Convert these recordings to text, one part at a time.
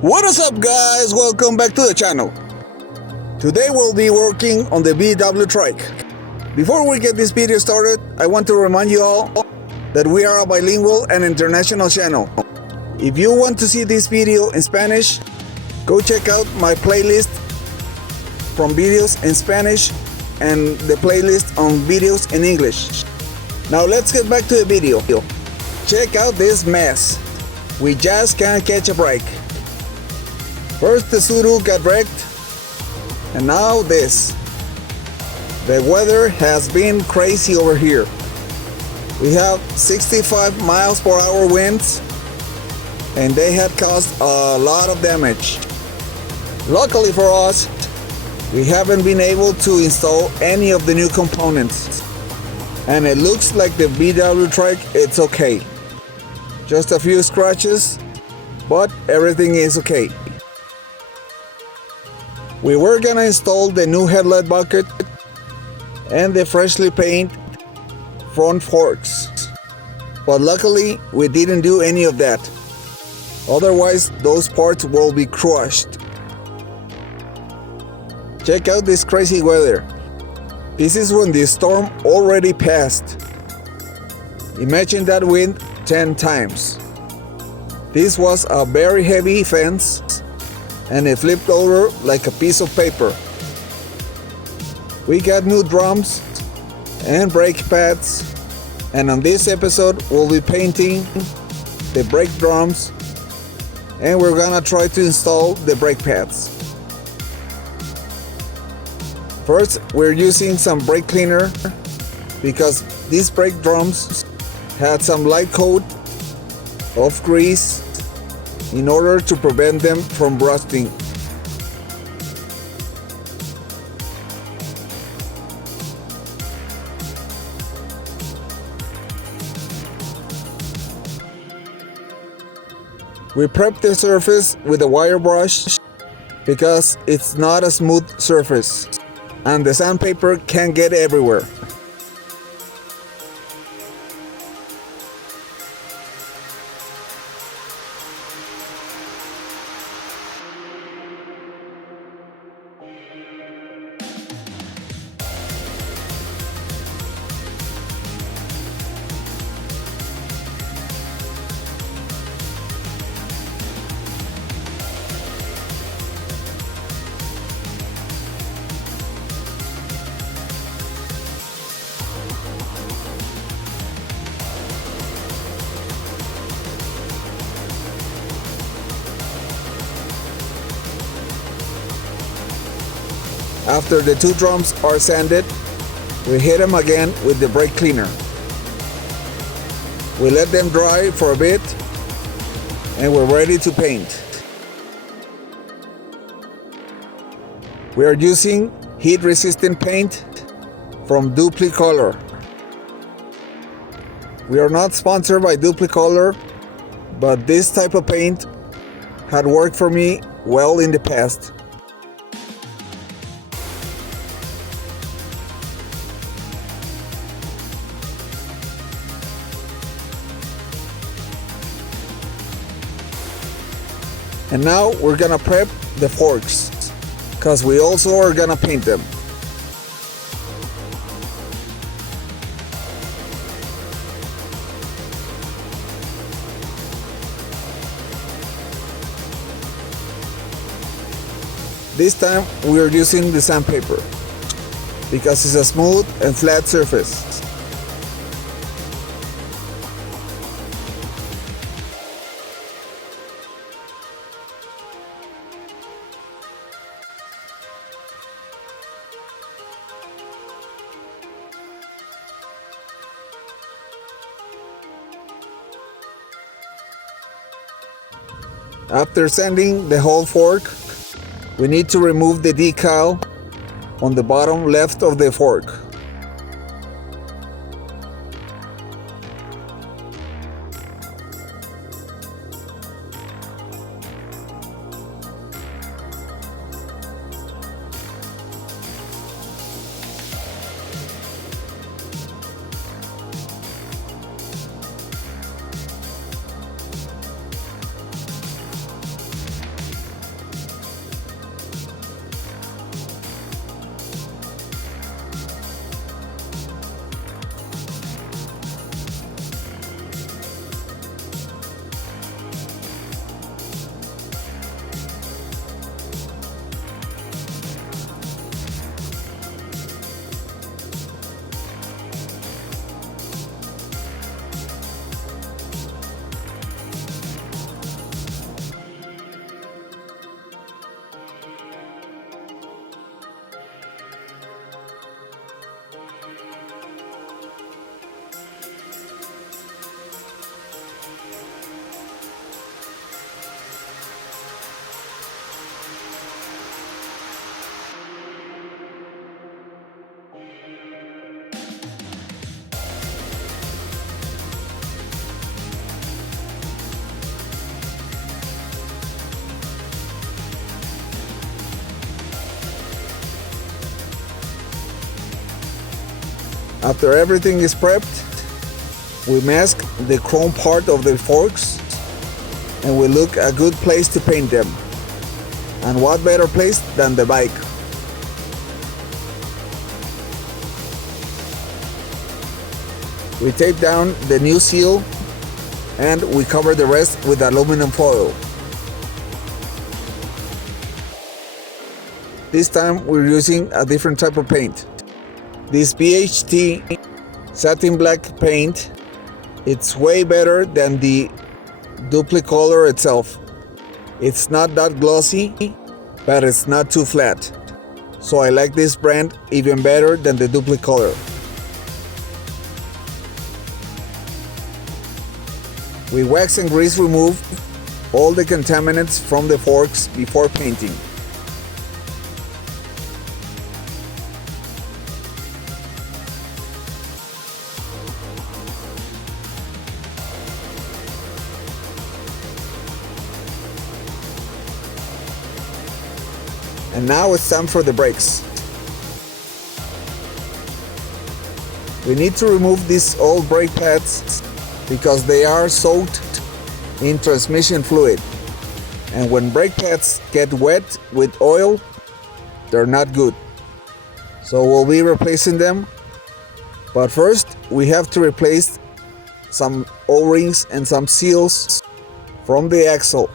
What is up, guys? Welcome back to the channel. Today we'll be working on the VW trike. Before we get this video started, I want to remind you all that we are a bilingual and international channel. If you want to see this video in Spanish, go check out my playlist from videos in Spanish and the playlist on videos in English. Now let's get back to the video. Check out this mess. We just can't catch a break. First the Subaru got wrecked, and now this. The weather has been crazy over here. We have 65 miles per hour winds, and they had caused a lot of damage. Luckily for us, we haven't been able to install any of the new components, and it looks like the VW trike, it's okay. Just a few scratches, but everything is okay. We were gonna install the new headlight bucket and the freshly painted front forks, but luckily we didn't do any of that. Otherwise, those parts will be crushed. Check out this crazy weather. This is when the storm already passed. Imagine that wind 10 times. This was a very heavy fence, and it flipped over like a piece of paper. We got new drums and brake pads, and on this episode we'll be painting the brake drums, and we're gonna try to install the brake pads. First, we're using some brake cleaner because these brake drums had some light coat of grease in order to prevent them from rusting. We prep the surface with a wire brush because it's not a smooth surface and the sandpaper can get everywhere. After the two drums are sanded, we hit them again with the brake cleaner. We let them dry for a bit, and we're ready to paint. We are using heat-resistant paint from Duplicolor. We are not sponsored by Duplicolor, but this type of paint had worked for me well in the past. And now we're gonna prep the forks, because we also are gonna paint them. This time we are using the sandpaper, because it's a smooth and flat surface. After sanding the whole fork, we need to remove the decal on the bottom left of the fork. After everything is prepped, we mask the chrome part of the forks and we look a good place to paint them. And what better place than the bike? We tape down the new seal and we cover the rest with aluminum foil. This time we're using a different type of paint. This BHT satin black paint, it's way better than the duplicolor itself. It's not that glossy, but it's not too flat. So I like this brand even better than the duplicolor. We wax and grease remove all the contaminants from the forks before painting. And now it's time for the brakes. We need to remove these old brake pads because they are soaked in transmission fluid. And when brake pads get wet with oil, they're not good. So we'll be replacing them. But first, we have to replace some O-rings and some seals from the axle.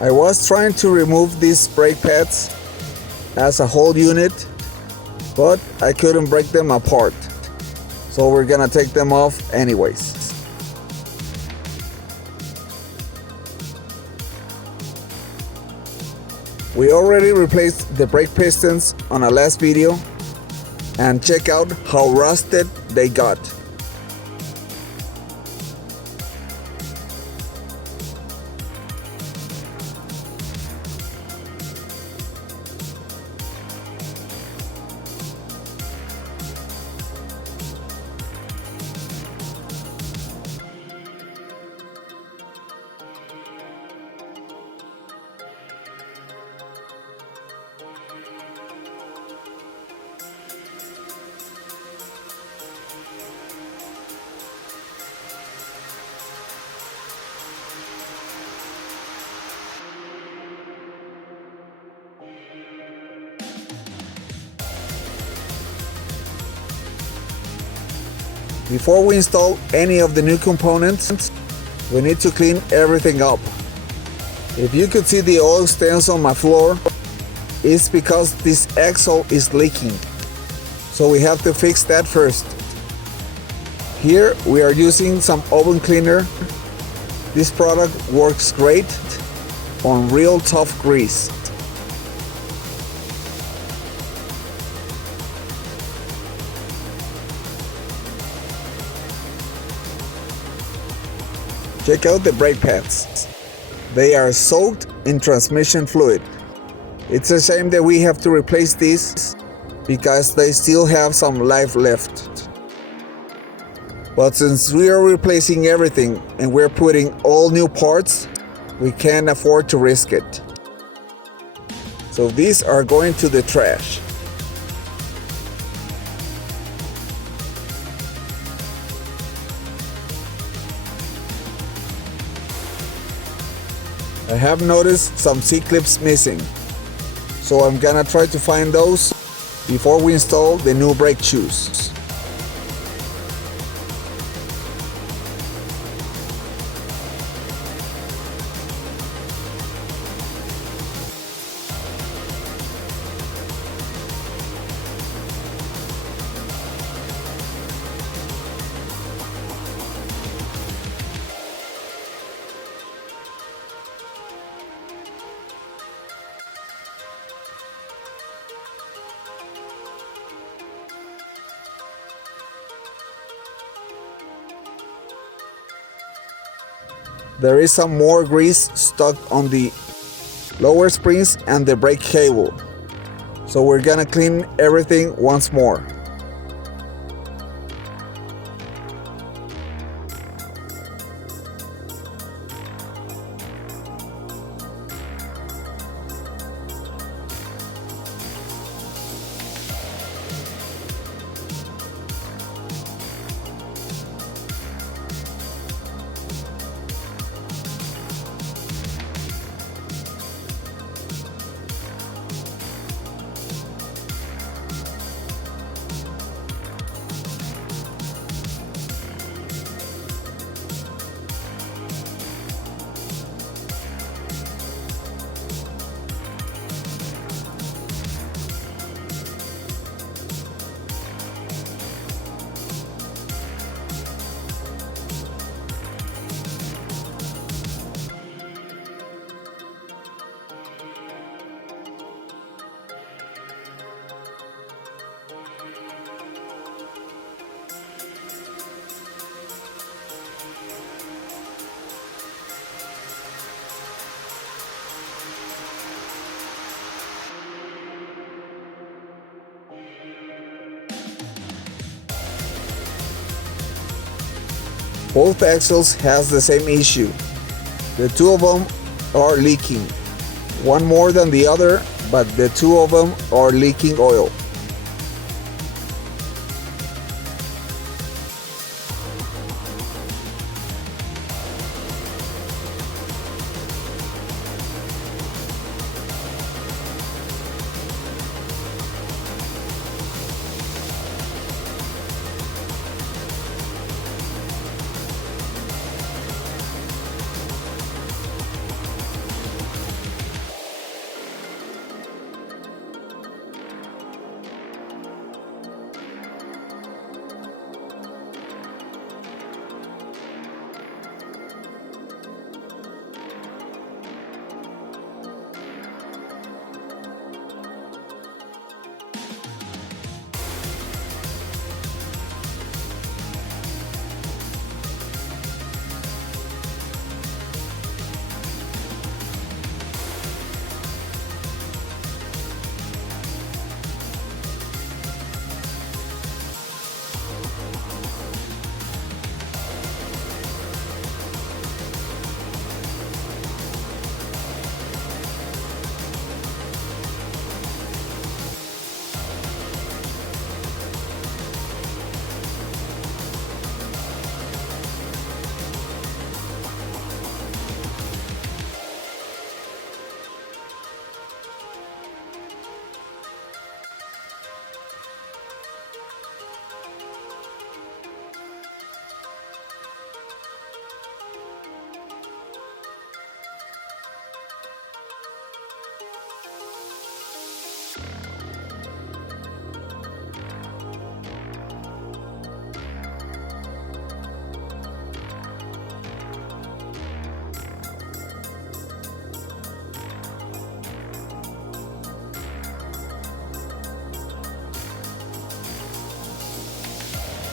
I was trying to remove these brake pads as a whole unit, but I couldn't break them apart. So we're gonna take them off anyways. We already replaced the brake pistons on our last video, and check out how rusted they got. Before we install any of the new components, we need to clean everything up. If you could see the oil stains on my floor, it's because this axle is leaking. So we have to fix that first. Here we are using some oven cleaner. This product works great on real tough grease. Check out the brake pads. They are soaked in transmission fluid. It's a shame that we have to replace these because they still have some life left. But since we are replacing everything and we're putting all new parts, we can't afford to risk it. So these are going to the trash. I have noticed some C-clips missing, so I'm gonna try to find those before we install the new brake shoes. There is some more grease stuck on the lower springs, and the brake cable. So we're gonna clean everything once more. Both axles has the same issue. The two of them are leaking. One more than the other, but the two of them are leaking oil.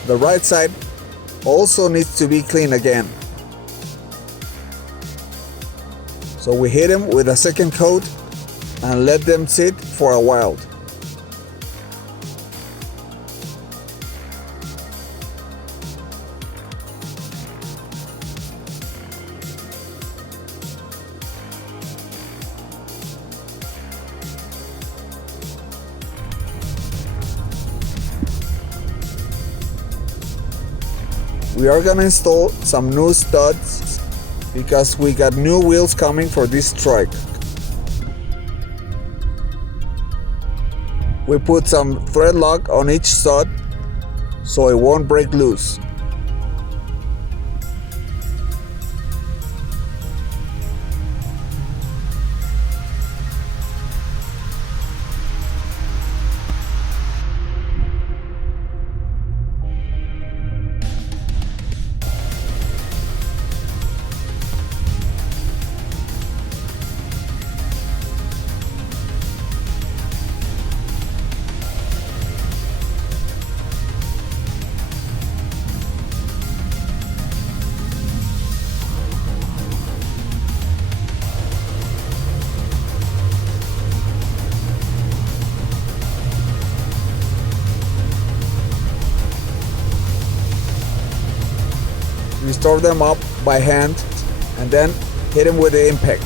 The right side also needs to be cleaned again. So we hit them with a second coat and let them sit for a while. We are gonna install some new studs because we got new wheels coming for this trike. We put some thread lock on each stud so it won't break loose. store them up by hand and then hit them with the impact.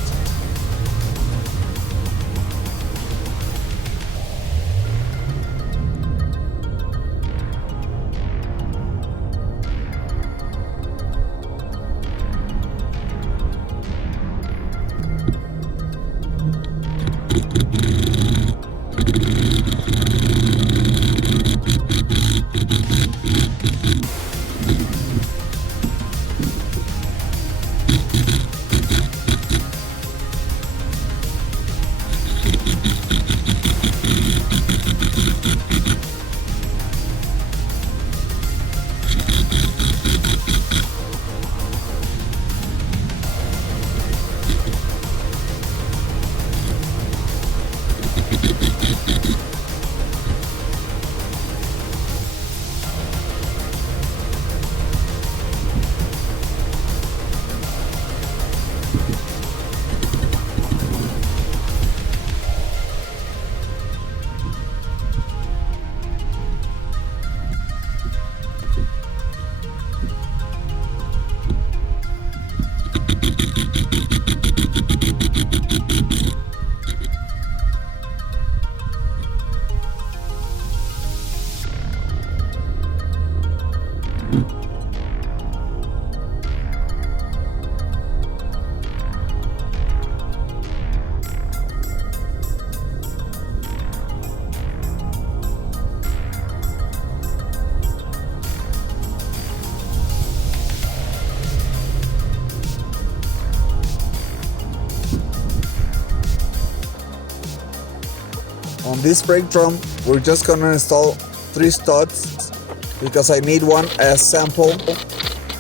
On this brake drum, we're just gonna install 3 studs because I need one as sample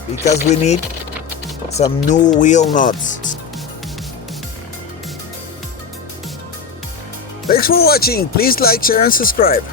because we need some new wheel nuts. Thanks for watching. Please like, share and subscribe.